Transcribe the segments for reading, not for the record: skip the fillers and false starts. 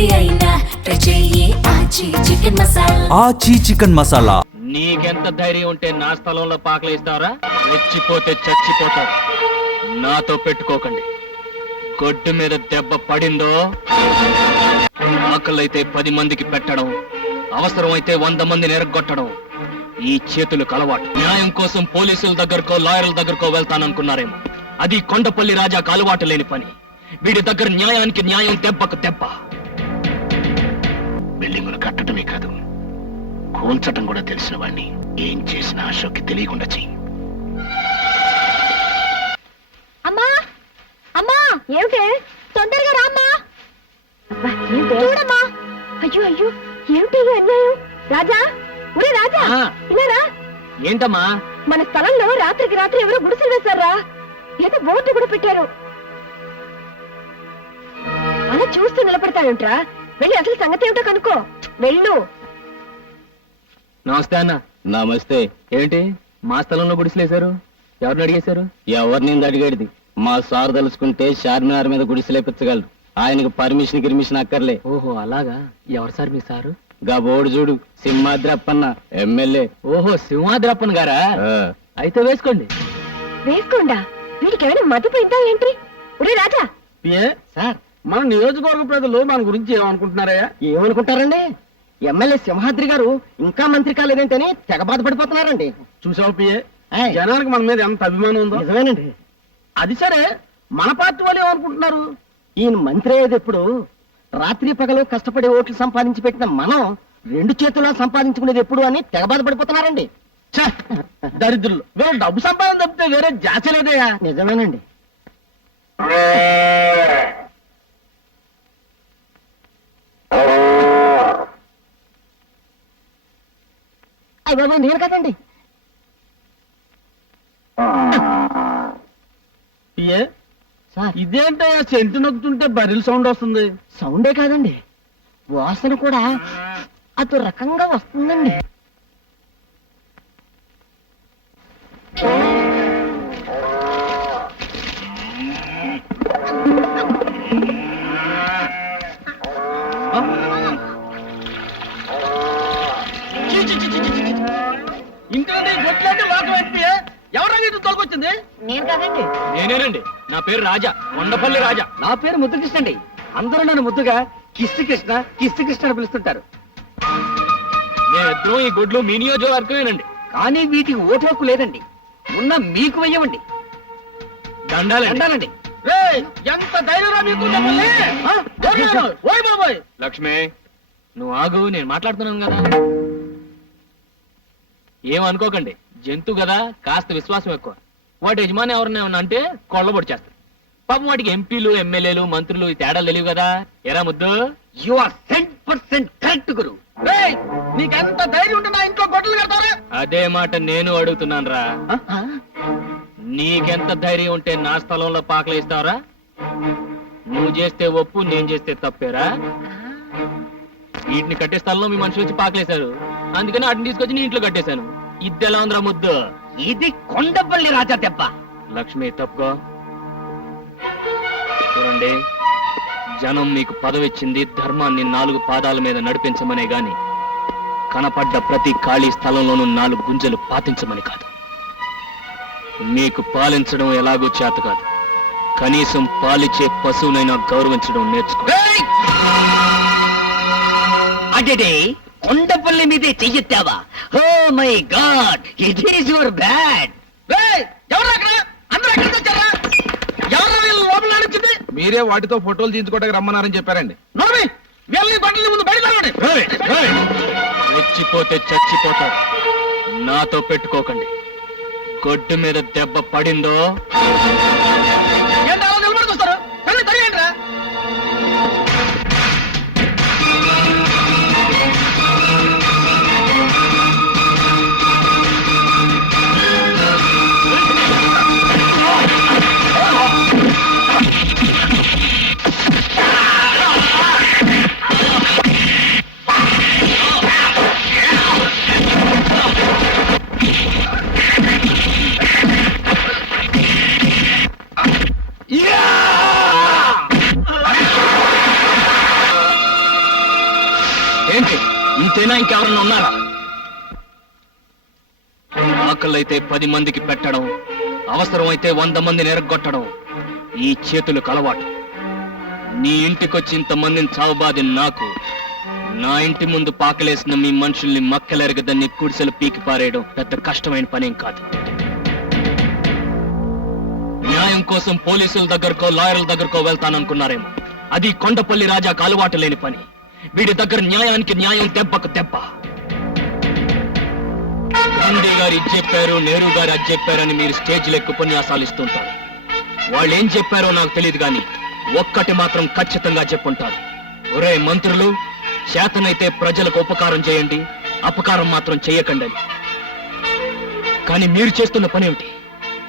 ఏది అయినా ట్రై చెయ్యి ఆచి చికెన్ మసాలా. ఆచి చికెన్ మసాలా. నీకెంత ధైర్యం ఉంటే నా స్థలంలో పాకలేస్తావరా? రెచ్చిపోతే చచ్చిపోతారు. నాతో పెట్టుకోకండి. గొడ్డు మీద దెబ్బ పడిందో ఆకలైతే 10 మందికి పెట్టడం, అవసరమైతే 100 మందిని ఎరగొట్టడం ఈ చేతులకు అలవాటు. న్యాయం కోసం పోలీసుల దగ్గరకో లాయర్ల దగ్గరకో వెళ్తాననుకున్నారేమో. అది కొండపల్లి రాజాకు అలవాటు లేని పని. వీడి దగ్గర న్యాయానికి న్యాయం, దెబ్బకు దెబ్బ. బిల్డింగులు కట్టడమే కాదు, కూల్చటం కూడా తెలిసిన వాడిని ఏం చేసినా అశోక్కి తెలియకుండా చెయ్యి. అమ్మా అమ్మా, ఏమిటే? తొందరగా రామ్మా. చూడమ్మా. అయ్యో అయ్యో, ఏమిటి అన్యాయం? రాజా, ఒరే రాజా, ఇలారా. ఏంటమ్మా? మన స్థలంలో రాత్రికి రాత్రి ఎవరో గుడిసెలు వేశారా? ఏదో బోర్డు కూడా పెట్టారు. అలా చూస్తూ నిలబడతాడంట్రా. వెళ్ళి అసలు సంగతి ఏమిటో కనుక్కో. వెళ్ళు. నమస్తే అన్న. నమస్తే. ఏంటి మా స్థలంలో గుడిసెలేశారు? ఎవరిని అడిగేశారు? ఎవరిని అడిగేది? మా సార్ తెలుసుకుంటే చార్మినార్ మీద గుడిసెలేపించగలరు. ఆయనకు పర్మిషన్ అక్కర్లే. ఓహో అలాగా. ఎవరు సార్ మీ సారు? గబోడు చూడు, సింహాద్రప్పన్న ఎమ్మెల్యే. ఓహో, సింహాద్రప్పన్ గారా? అయితే వేసుకోండి. వేసుకోండా? వీడికి ఏమైనా మతిపోయిందా ఏంటి? ఒరే రాజా. సార్, మన నియోజకవర్గ ప్రజలు మన గురించి ఏమనుకుంటున్నారా? ఏమనుకుంటారండి? ఎమ్మెల్యే సింహాద్రి గారు ఇంకా మంత్రి కాలేదేంటని తెగ బాధపడిపోతున్నారండి. చూసావు పిఏ, జనానికి మన మీద ఎంత అభిమానం ఉందో. నిజమేనండి. అది సరే, మన పార్టీ వాళ్ళు ఏమనుకుంటున్నారు? ఈయన మంత్రి అయ్యేది ఎప్పుడు? రాత్రి పగలు కష్టపడి ఓట్లు సంపాదించి పెట్టిన మనం 2 చేతుల్లో సంపాదించుకునేది ఎప్పుడు అని తెగ బాధపడిపోతున్నారండి. దరిద్రులు, వేరే డబ్బు సంపాదన తప్పితే వేరే జాచలేదయా. నిజమేనండి. అయ్య బాబు, నేను కదండి. ఇదేంటయ్యా, సెంటు నొక్కుతుంటే బరిల్ సౌండ్ వస్తుంది? సౌండే కాదండి, వాసన కూడా అదో రకంగా వస్తుందండి. ఇంట్లోనే గొడ్లంటే లోకం ఎత్తి ఎవరా నీకు తొలగొచ్చింది? నేను కాదండి. నేనేనండి. నా పేరు రాజా, కొండపల్లి రాజా. నా పేరు ముద్దుకృష్ణ అండి. అందరూ నన్ను ముద్దుగా కిస్సు కృష్ణ అని పిలుస్తుంటారు. మేమిద్దరం ఈ గొడ్లు మీ నియోజకవర్గమేనండి. కానీ వీటికి ఓటు హక్కు లేదండి. ఉన్న మీకు వెయ్యవండి. దండాలండి. ఎంత ధైర్యం మీకు! లక్ష్మి, నువ్వు ఆగు, నేను మాట్లాడుతున్నాను కదా. ఏమనుకోకండి, జంతు కదా, కాస్త విశ్వాసం ఎక్కువ. వాటి యజమాని ఎవరన్నా ఉన్నా అంటే కొళ్ళబొడి చేస్తారు. పాపం వాటికి ఎంపీలు, ఎమ్మెల్యేలు, మంత్రులు ఈ తేడాలు తెలియవు కదా. ఎరా ముద్దు, యు ఆర్ 100% కరెక్ట్ గురు. నీకెంత ధైర్యం ఉంటే నా ఇంట్లో గొడ్డలు కడతారా? అదే మాట నేను అడుగుతున్నాను రా. నీకెంత ధైర్యం ఉంటే నా స్థలంలో పాకలేస్తావరా? నువ్వు చేస్తే ఒప్పు, నేను చేస్తే తప్పేరా? వీటిని కట్టే స్థలంలో మీ మనుషులు వచ్చి పాకలేశారు, అందుకని వాటిని తీసుకొచ్చి నీ ఇంట్లో కట్టేశాను. ఇద్దెలా ఉందిరా ముద్దు? ఇది కొండపల్లి రాజా దెబ్బ. లక్ష్మి, తప్పుకో. చూడండి, జనం మీకు పదవిచ్చింది ధర్మాన్ని 4 పాదాల మీద నడిపించమనే గాని కనపడ్డ ప్రతి ఖాళీ స్థలంలోనూ 4 గుంజలు పాతించమని కాదు. మీకు పాలించడం ఎలాగో చేత కాదు, కనీసం పాలిచ్చే పశువునైనా గౌరవించడం నేర్చుకో. అదే కొండపల్లి మీదే చెయ్యెత్తావా? Oh my god, it is your bad. మీరే వాటితో ఫోటోలు తీయించుకోవడానికి రమ్మన్నారని చెప్పారండి. రెచ్చిపోతే చచ్చిపోతారు. నాతో పెట్టుకోకండి. గొడ్డు మీద దెబ్బ పడిందో ఏంటి ఇంతేనా ఇంకెవరన్నా ఉన్నారా? ఆకలైతే 10 మందికి పెట్టడం, అవసరమైతే 100 మందిని ఎరగొట్టడం ఈ చేతులకు అలవాటు. నీ ఇంటికొచ్చి ఇంతమందిని చావుబాది నాకు, నా ఇంటి ముందు పాకలేసిన మీ మనుషుల్ని మక్కలెరగదని కుడిసెలు పీకి పారేయడం పెద్ద కష్టమైన పనేం కాదు. న్యాయం కోసం పోలీసుల దగ్గరకో లాయర్ల దగ్గరకో వెళ్తాననుకున్నారేమో. అది కొండపల్లి రాజాకు అలవాటు లేని పని. వీడి దగ్గర న్యాయానికి న్యాయం, దెబ్బకు దెబ్బ. గాంధీ గారు ఇది చెప్పారు, నెహ్రూ గారు అది చెప్పారని మీరు స్టేజ్లో ఎక్కువ ఉపన్యాసాలు ఇస్తుంటారు. వాళ్ళు ఏం చెప్పారో నాకు తెలియదు కానీ ఒక్కటి మాత్రం ఖచ్చితంగా చెప్పుంటారు. ఒరే మంత్రులు, చేతనైతే ప్రజలకు ఉపకారం చేయండి, అపకారం మాత్రం చేయకండి అని. కానీ మీరు చేస్తున్న పని ఏమిటి?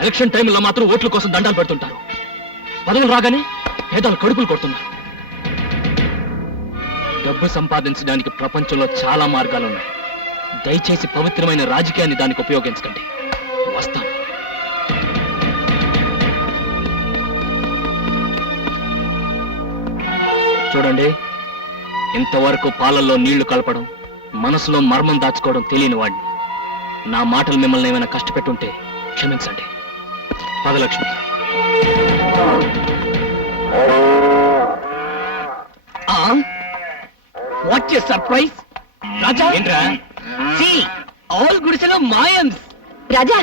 ఎలక్షన్ టైంలో మాత్రం ఓట్ల కోసం దండాలు పెడుతుంటారు. పదవులు రాగానే పేదలు కడుపులు కొడుతున్నారు. డబ్బు సంపాదించడానికి ప్రపంచంలో చాలా మార్గాలు ఉన్నాయి. దయచేసి పవిత్రమైన రాజకీయాన్ని దానికి ఉపయోగించకండి. వస్తాను. చూడండి, ఇంతవరకు పాలల్లో నీళ్లు కలపడం, మనసులో మర్మం దాచుకోవడం తెలియని వాడిని. నా మాటలు మిమ్మల్ని ఏమైనా కష్టపెట్టుంటే క్షమించండి. పదలక్ష్మి. What a surprise! రాజా, ఏంట్రా? ఆల్ గుడిసెలో మాయమ్స్. రాజా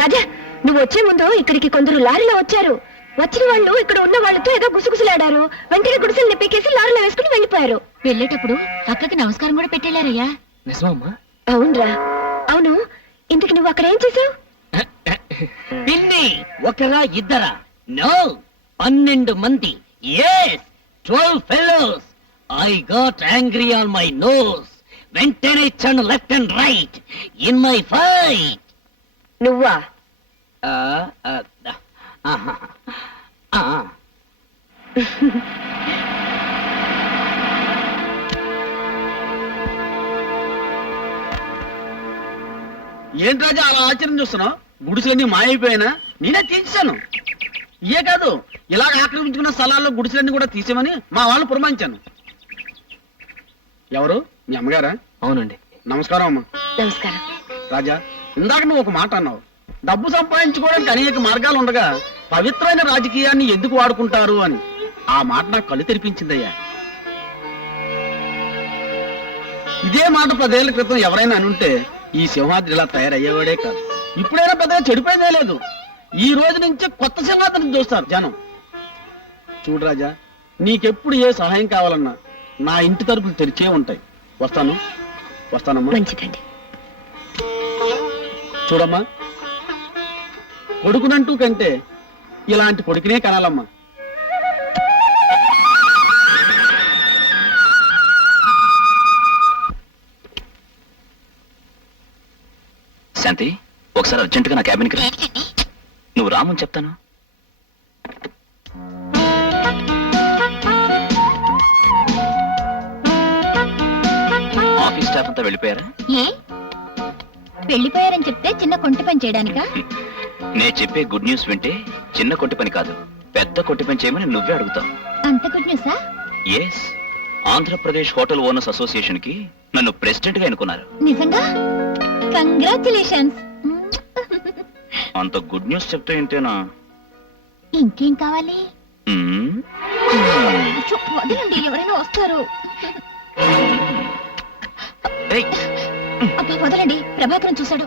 రాజా, నువ్వు వచ్చే ముందు ఇక్కడికి కొందరు లారీలో వచ్చారు. వచ్చిన వాళ్ళు ఇక్కడ ఉన్న వాళ్ళతో ఏదో గుసగుసలాడారు. వెంటనే గుడిసెల్ని పీకేసి లారీలో వేసుకుని వెళ్ళిపోయారు. వెళ్ళేటప్పుడు అక్కకి నమస్కారం కూడా పెట్టేలారయ్యా. నిజమమ్మా? అవునరా. అవును, ఇంతకు నువ్వు అక్కడ ఏం చేసావు? పిన్ని ఒకరా ఇద్దరా? నో, 12 మంది. yes, 12 fellows. I got angry on my nose. వెంటనే ఇచ్చాను left and right in my fight. నువ్వా? ఏంటి రాజా అలా ఆశ్చర్యం చూస్తున్నావు? గుడిసెలన్నీ మాయైపోయినా నేనే తీసేశాను. ఇయే కాదు, ఇలాగ ఆక్రమించుకున్న స్థలాల్లో గుడిసెలన్నీ కూడా తీసేమని మా వాళ్ళు పురమాయించాను. ఎవరు? మీ అమ్మగారా? అవునండి. నమస్కారం అమ్మా. నమస్కారం. రాజా, ఇందాక నువ్వు ఒక మాట అన్నావు. డబ్బు సంపాదించుకోవడానికి అనేక మార్గాలు ఉండగా పవిత్రమైన రాజకీయాన్ని ఎందుకు వాడుకుంటారు అని. ఆ మాట నాకు కళ్ళు తెరిపించిందయ్యా. ఇదే మాట 10 ఏళ్ల క్రితం ఎవరైనా అనుంటే ఈ సింహాద్రి ఇలా తయారయ్యేవాడే కాదు. ఇప్పుడైనా పెద్దగా చెడిపోయిందే లేదు. ఈ రోజు నుంచి కొత్త సింహాద్రిని చూస్తారు జనం. చూడు రాజా, నీకెప్పుడు ఏ సహాయం కావాలన్నా నా ఇంటి తలుపులు తెరిచే ఉంటాయి. వస్తానమ్మా. మంచిదండి. చూడమ్మా, కొడుకునంటూ కంటే ఇలాంటి కొడుకునే కనాలమ్మా. శాంతి, ఒకసారి అర్జెంటుగా నా క్యాబిన్కి రా. నువ్వు రామని చెప్తాను. ఆఫీస్ స్టాఫ్ అంతా వెళ్ళిపోయారా? ఏ వెళ్ళిపోయారని చెప్తే చిన్న కొంటి పని చేయడానికా? నే చెప్పే గుడ్ న్యూస్ వింటే చిన్న కొట్టి పని కాదు, పెద్ద కొట్టి పని చేయమని నువ్వే అడుగుతావు. అంత గుడ్ న్యూసా? Yes, Andhra Pradesh hotel owners association కి నన్ను ప్రెసిడెంట్ గా ఎన్నుకున్నారు. నిజంగా? కంగ్రాచులేషన్స్. అంత గుడ్ న్యూస్ చెప్తే ఏంటేనా? ఇంకేం కావాలి? మ్మ్? అచ్చో, వదలండి, ఎవరైనా వస్తారు. ఏయ్, అబ్బా వదలండి, ప్రభాకరం చూశాడు.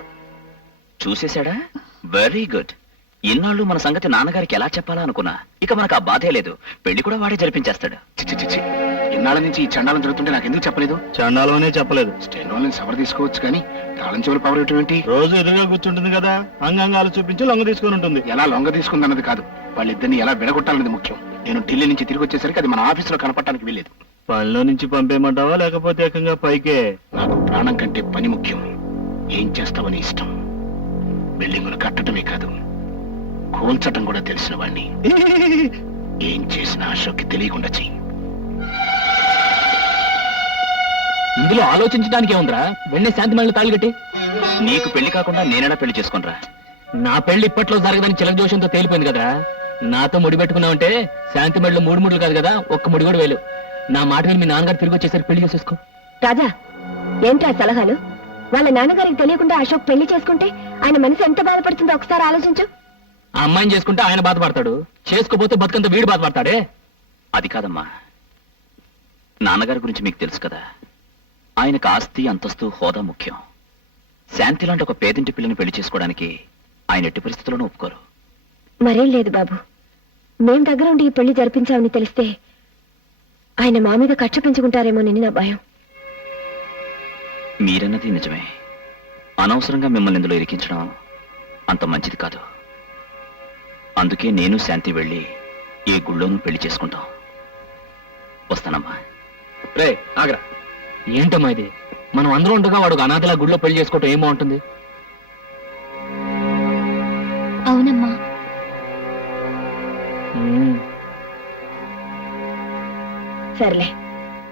చూసేశాడా? Very good. ఇన్నాళ్ళు మన సంగతి నాన్నగారికి ఎలా చెప్పాలా అనుకున్నా. ఇక మనకు ఆ బాధే లేదు. పెళ్లి కూడా వాడే జరిపించేస్తాడు. చిచి, ఇన్నాళ్ళ నుంచి ఈ చండాలం జరుగుతుంటే నాకు ఎందుకు చెప్పలేదు? చండాలోనే చెప్పలేదు. స్టెనోలను సవర్ తీసుకోవచ్చు కానీ తాళం చెవులు పవర్ ఇవ్వటం ఏంటి? రోజు ఎదురుగా కూర్చుంటుంది కదా, అంగాంగాలు చూపించి లొంగ తీసుకుని ఉంటుంది. ఎలా లొంగ తీసుకుందన్నది కాదు, వాళ్ళిద్దరిని ఎలా విడగొట్టాలన్నది ముఖ్యం. నేను ఢిల్లీ నుంచి తిరిగి వచ్చేసరికి అది మన ఆఫీసులో కనపడటానికి వెళ్ళేది. పనిలో నుంచి పంపేయమంటావా లేకపోతే ఏకంగా పైకే? నాకు ప్రాణం కంటే పని ముఖ్యం. ఏం చేస్తావని ఇష్టం. బిల్డింగులు కట్టడమే కాదు, కూల్చటం కూడా తెలిసిన వాణ్ణి. ఏం చేసినా అశోక్కి తెలియకుండా చెయ్యి. ఇందులో ఆలోచించడానికి ఏముందిరా? వెంటనే శాంతి మళ్ళీ తాళిగట్టి. నీకు పెళ్లి కాకుండా నేనైనా పెళ్లి చేసుకునిరా. నా పెళ్లి ఇప్పట్లో జరగదని చిలక జోషంతో తేలిపోయింది కదరా. నాతో ముడి పెట్టుకున్నావంటే శాంతి మెడలో 3 ముడులు కాదు కదా, ఒక్క ముడి కూడా వేలు. నా మాట విని మీ నాన్నగారు తిరిగి వచ్చేసరికి పెళ్లి చేసేసుకో. రాజా, ఏంట్రా సలహాలు? వాళ్ళ నాన్నగారికి తెలియకుండా అశోక్ పెళ్లి చేసుకుంటే ఆయన మనసు ఎంత బాధపడుతుందో ఒకసారి ఆలోచించు. ఆ అమ్మాయిని చేసుకుంటే ఆయన బాధపడతాడు, చేసుకోపోతే బతుకంత వీడు బాధపడతాడే. అది కాదమ్మా, నాన్నగారి గురించి మీకు తెలుసు కదా, ఆయనకు ఆస్తి అంతస్తు హోదా ముఖ్యం. శాంతి లాంటి ఒక పేదింటి పిల్లని పెళ్లి చేసుకోవడానికి ఆయన ఎట్టి పరిస్థితుల్లోనూ ఒప్పుకోరు. మరేం లేదు బాబు, మేం దగ్గర ఉండి ఈ పెళ్లి జరిపించామని తెలిస్తే ఆయన మా మీద కక్ష పెంచుకుంటారేమోనని నా భయం. మీరన్నది నిజమే, అనవసరంగా మిమ్మల్ని ఇందులో ఇరికించడం అంత మంచిది కాదు. అందుకే నేను శాంతి వెళ్ళి ఏ గుళ్ళోనూ పెళ్లి చేసుకుంటాం. వస్తానమ్మా. రే ఆగరా, ఏంటమ్మా ఇది? మనం అందరూ ఉండగా వాడు అనాథలా గుడిలో పెళ్లి చేసుకోవటం ఏం బాగుంటుంది? అవునమ్మా. సర్లే,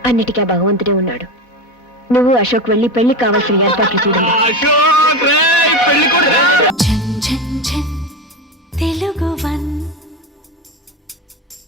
అన్నిటికీ ఆ భగవంతుడే ఉన్నాడు. నువ్వు అశోక్ వెళ్ళి పెళ్లి కావాల్సిన ఏర్పాట్లు చూడండి. ఝన్ ఝన్ ఝన్ తెలుగు